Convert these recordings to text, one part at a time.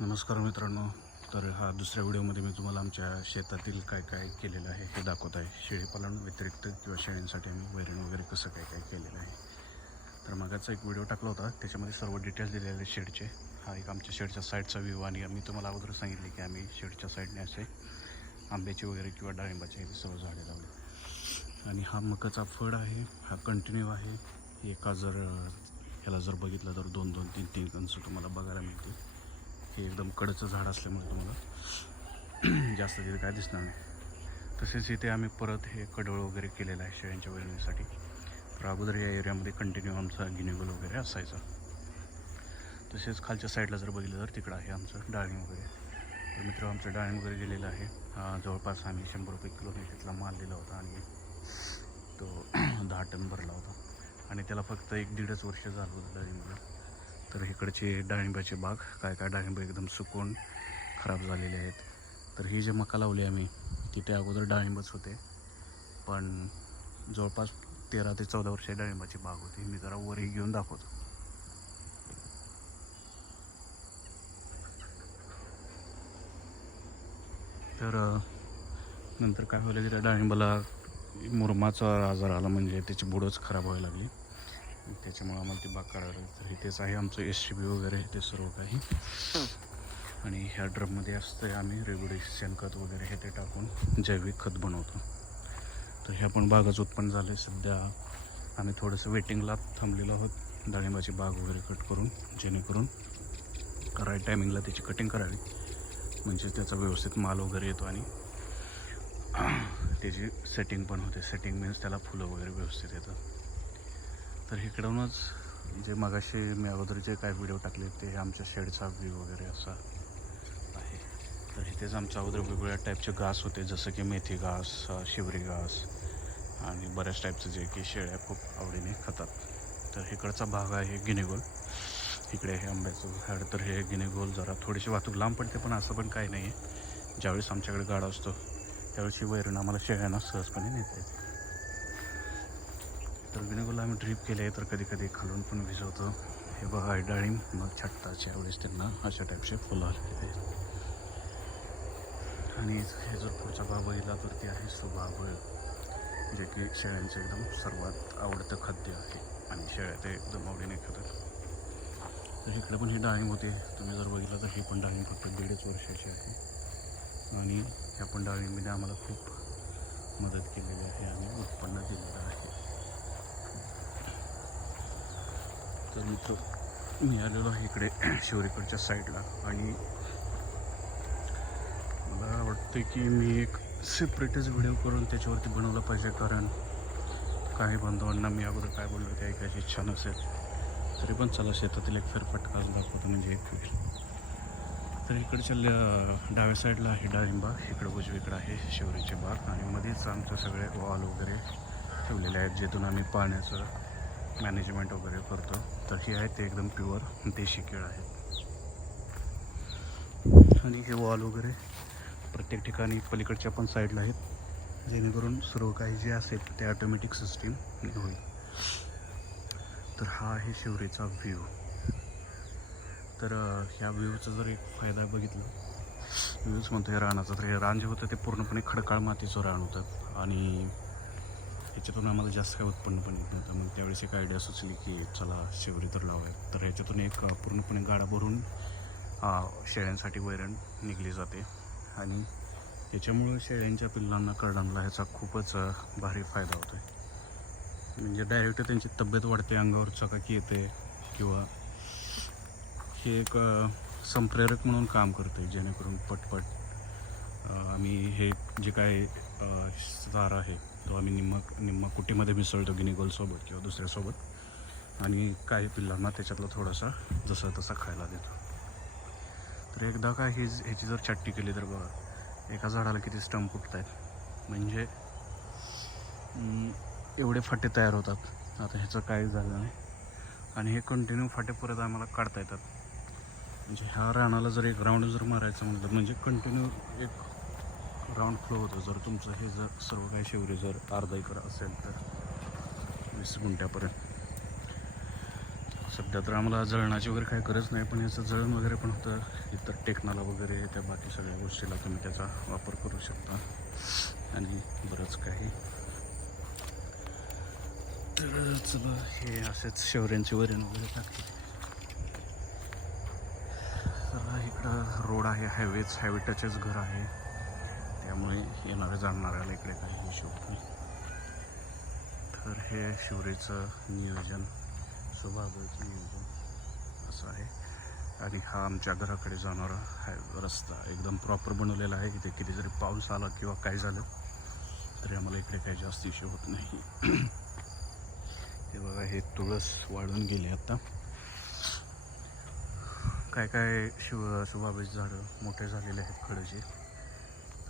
नमस्कार मित्रांनो. तर हा दुसऱ्या व्हिडिओमध्ये मी तुम्हाला आमच्या शेतातील काय काय केलेलं आहे हे दाखवत आहे. शेळीपालन व्यतिरिक्त किंवा शेळ्यांसाठी आम्ही वैरण वगैरे कसं काय काय केलेलं आहे. तर मगाचा एक व्हिडिओ टाकला होता. त्याच्यामध्ये सर्व डिटेल्स दिलेले आहेत शेडचे. हा एक आमच्या शेडच्या साईडचा व्ह्यू आणि मी तुम्हाला अगोदर सांगितले की आम्ही शेडच्या साईडने असे आंब्याचे वगैरे किंवा डाळिंबाचे हे सर्व झाडे लावले. आणि हा मकाचा फळ आहे. हा कंटिन्यू आहे. एका जर ह्याला जर बघितलं तर दोन दोन तीन तीन कणसं तुम्हाला बघायला मिळतील. हे एकदम कडचं झाड असल्यामुळे तुम्हाला जास्त तिथे काय दिसणार नाही. तसेच इथे आम्ही परत हे कडवळ वगैरे केलेलं आहे शेळ्यांच्या वैरणीसाठी तर अगोदर या एरियामध्ये कंटिन्यू आमचा गिनेगोल वगैरे असायचा. तसेच खालच्या साईडला जर बघितलं तर तिकडं आहे आमचं डाळिंब वगैरे. तर मित्र आमचं डाळिंब वगैरे गेलेलं आहे. जवळपास आम्ही शंभर रुपये किलोमीटरला माल दिला होता आणि तो दहा टन भरला होता. आणि त्याला फक्त एक दीडच वर्ष झालं होतं डाळिंबाला. तर इकडचे डाळिंबाचे बाग काय काय डाळिंब एकदम सुकून खराब झालेले आहेत. तर ही जे मका लावली आम्ही तिथे अगोदर डाळिंबच होते. पण जवळपास तेरा ते चौदा वर्षे डाळिंबाची बाग होती. मी जरा वरही घेऊन दाखवतो. तर नंतर काय व्हायला की त्या डाळिंबाला मुरमाचा आजार आला म्हणजे त्याची बुडच खराब व्हायला लागली. त्याच्यामुळं आम्हाला ती बाग काढायला लागली. तर इथेच आहे आमचं एस सी बी वगैरे ते सर्व काही. आणि ह्या ड्रममध्ये असतं आम्ही रेगुडी शेणखत वगैरे हे ते टाकून जैविक खत बनवतो. तर ह्या पण बागाचं उत्पन्न झालं सध्या. आम्ही थोडंसं वेटिंगला थांबलेलो आहोत. डाळिंबाची बाग वगैरे कट करून जेणेकरून राईट टायमिंगला त्याची कटिंग करावी. म्हणजे त्याचा व्यवस्थित माल वगैरे येतो आणि त्याची सेटिंग पण होते. सेटिंग मीन्स त्याला फुलं वगैरे व्यवस्थित येतात. तर इकडूनच जे मगाशी मी अगोदर जे काय व्हिडिओ टाकले ते आमच्या शेडचा व्ह्यू वगैरे असा आहे. तर इथेच आमच्या अगोदर वेगवेगळ्या टाईपचे घास होते जसं की मेथी घास शिवरी घास आणि बऱ्याच टाईपचं जे की शेळ्या खूप आवडीने खातात. तर इकडचा भाग आहे गिनेगोल. इकडे हे आंब्याचं झाड तर हे गिनेगोल जरा थोडीशी वाहतूक लांब पडते पण असं पण काही नाही आहे ज्यावेळेस आमच्याकडे गाडा असतो त्यावेळेस ही वैरण आम्हाला शेळ्यांना सहजपणे नेता येते तर गिनेगोला आम्ही ड्रीप केले तर कधी कधी खालून पण भिजवतो. हे बघा डाळिंब मग छाटताच्या वेळेस त्यांना अशा टाईपचे फुलं आलेले आहेत. आणि हे जर पुढचा भाग बघितला तर ते आहे सुभाबळ जे की शेळ्यांचं एकदम सर्वात आवडतं खाद्य आहे. आणि शेळ्या ते एकदम आवडीने खातात. तर इकडे पण ही डाळिंब होते. तुम्ही जर बघितलं तर ही पण डाळिंब फक्त दीडच वर्षाची आहे. आणि ह्या पण डाळिंबीने आम्हाला खूप मदत केलेली आहे आणि उत्पन्न दिलेलं आहे. तर मित्र मी आलेलो आहे इकडे शिवरीकडच्या साईडला आणि मला वाटतं की मी एक सेपरेटच व्हिडिओ करून त्याच्यावरती बनवलं पाहिजे कारण काही बांधवांना मी अगोदर काय बोललो ते ऐकायची इच्छा नसेल तरी पण चला शेतातील एक फेरफटका आज दाखवतो म्हणजे एक होईल तर इकडच्या डाव्या साईडला आहे डाळिंबा इकडं उजवीकडं आहे शिवरीचे बाग आणि मध्येच आमचं सगळे वॉल वगैरे ठेवलेले आहेत जेथून आम्ही पाण्याचं मॅनेजमेंट वगैरे करतो तर हे आहेत ते एकदम प्युअर देशी केळ आहेत. आणि हे वॉल वगैरे प्रत्येक ठिकाणी पलीकडच्या पण साईडला आहेत. जेणेकरून सर्व काही जे असेल ते ऑटोमॅटिक सिस्टीम होईल. तर हा आहे शिवरीचा व्ह्यू तर ह्या व्ह्यूचा जर एक फायदा बघितला व्ह्यूज म्हणतो हे रानाचा तर हे रान जे होतं ते पूर्णपणे खडकाळ मातीचं रान होतं. आणि त्याच्यातून आम्हाला जास्त काय उत्पन्न पण येत नव्हतं मग त्यावेळेस एक आयडिया सुचली की चला शिवरी तर लावूयात. तर ह्याच्यातून एक पूर्णपणे गाडा भरून शेळ्यांसाठी वैरण निघली जाते. आणि त्याच्यामुळं शेळ्यांच्या पिल्लांना करडांना ह्याचा खूपच भारी फायदा होतो आहे म्हणजे डायरेक्ट त्यांची तब्येत वाढते अंगावर चकाकी येते किंवा हे एक संप्रेरक म्हणून काम करते जेणेकरून पटपट आम्ही हे जे काय अ, आहे. तो आम्ही निम्म निम्म कुटीमध्ये मिसळतो गिनीगोलसोबत किंवा दुसऱ्यासोबत. आणि काही पिल्लांना त्याच्यातला थोडासा जसा तसा खायला देतो. तर एकदा काय ही ह्याची जर चट्टी केली तर बघा एका झाडाला किती स्टंप फुटत आहेत म्हणजे एवढे फाटे तयार होतात. आता ह्याचं काय झालं नाही. आणि हे कंटिन्यू फाटे परत आम्हाला काढता येतात. म्हणजे ह्या रानाला जर एक राऊंड जर मारायचं म्हणलं तर म्हणजे कंटिन्यू एक राऊंड फ्लो होतं. जर तुमचं हे जर सर्व काही शिवरी जर अर्धा एकर असेल तर वीस गुंठ्यापर्यंत. सध्या तर आम्हाला जळणाची वगैरे काही गरज नाही पण याचं जळण वगैरे पण होतं. इतर टेकनाला वगैरे त्या बाकी सगळ्या गोष्टीला तुम्ही त्याचा वापर करू शकता. आणि बरंच काही. तर चला हे असेच शेवऱ्यांची वरण वगैरे टाकले. चला इकडं रोड आहे हायवेच हायवे टचच घर आहे. त्यामुळे येणाऱ्या जाणाऱ्याला इकडे काही हिशोब नाही. तर हे शिवरेचं नियोजन स्वभावाचं नियोजन असं आहे. आणि हा आमच्या घराकडे जाणारा हाय रस्ता एकदम प्रॉपर बनवलेला आहे. इथे किती जरी पाऊस आला किंवा काय झालं तरी आम्हाला इकडे काही जास्त इश्यू होत नाही. हे बघा हे तुळस वाढून गेले आता. काय काय शिव सुभाबीज झाडं मोठे झालेले आहेत खडचे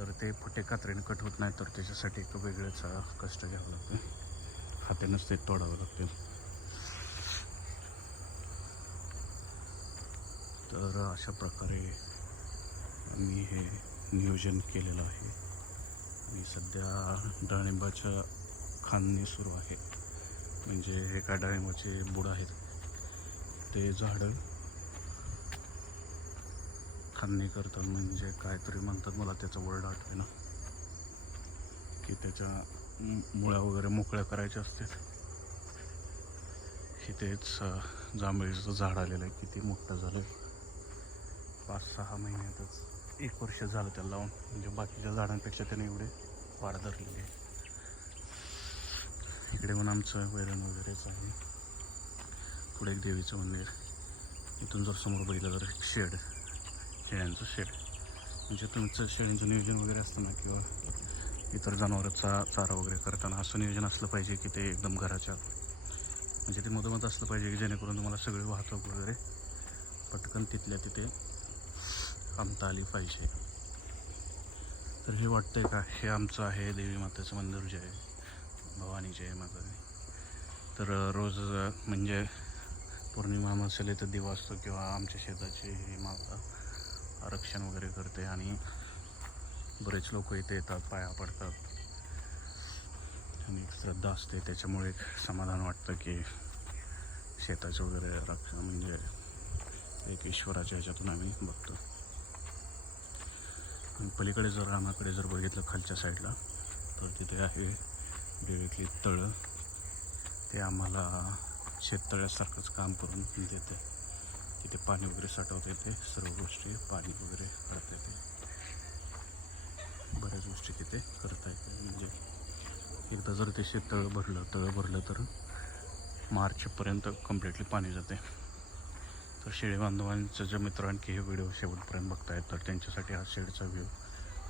तर ते फुटे कात्रीने कट होत नाही तर त्याच्यासाठी एक वेगळंच कष्ट घ्यावं लागतं हातानेच ते तोडावं लागतं तर अशा प्रकारे आम्ही हे नियोजन केलेलं आहे. आणि सध्या डाळिंबाच्या खांदणी सुरू आहे. म्हणजे हे काय डाळिंबाचे बुड आहेत. ते झाडं खांदणी करतात म्हणजे काहीतरी म्हणतात मला त्याचा वर्ड आठवे ना की त्याच्या मुळ्या वगैरे मोकळ्या करायच्या असतात. इथेच जांभळीचं झाड आलेलं आहे किती मोठं झालं पाच सहा महिन्यातच एक वर्ष झालं त्याला लावून. म्हणजे बाकीच्या झाडांपेक्षा त्याने एवढे वाढ धरलेली आहे. इकडे पण आमचं वैरण वगैरेच आहे. पुढे एक देवीचं मंदिर. इथून जर समोर बघितलं तर एक शेड. शेळ्यांचं शेड. म्हणजे तुमचं शेळ्यांचं नियोजन वगैरे असतं ना किंवा इतर जनावरांचा चारा वगैरे करताना असं नियोजन असलं पाहिजे की ते एकदम घराच्या म्हणजे ते मधोमध असलं पाहिजे की जेणेकरून तुम्हाला सगळी वाहतूक वगैरे पटकन तिथल्या तिथे थांबता आली पाहिजे. तर हे वाटतंय का? हे आमचं आहे देवी मातेचं मंदिर जे आहे. भवानी जय माता तर रोज म्हणजे पौर्णिमा असेल तर दिवा असतो किंवा आमच्या शेताची ही माता आरक्षण वगैरे करते आणि बरेच लोक इथे येतात पाया पडतात. आणि एक श्रद्धा असते त्याच्यामुळे एक समाधान वाटतं की शेताचं वगैरे रक्षण म्हणजे एक ईश्वराच्या ह्याच्यातून आम्ही बघतो. आणि पलीकडे जर रानाकडे जर बघितलं खालच्या साईडला तर तिथे आहे देवीतली तळं. ते आम्हाला शेततळ्यासारखंच काम करून देते. तिथे पाणी वगैरे साठवता येते. सर्व गोष्टी पाणी वगैरे काढता येते. बऱ्याच गोष्टी तिथे करता येते. म्हणजे एकदा जर ते शेत तळं भरलं तळं भरलं तर मार्चपर्यंत कम्प्लिटली पाणी जाते. तर शेळी बांधवांचं जे मित्र आणखी हे व्हिडिओ शेवटपर्यंत बघतायत तर त्यांच्यासाठी हा शेडचा व्ह्यू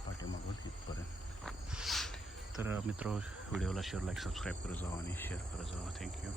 पाठीमागून इथपर्यंत. तर मित्र व्हिडिओला शेअर लाईक सबस्क्राईब करत जावा आणि शेअर करत जावा. थँक्यू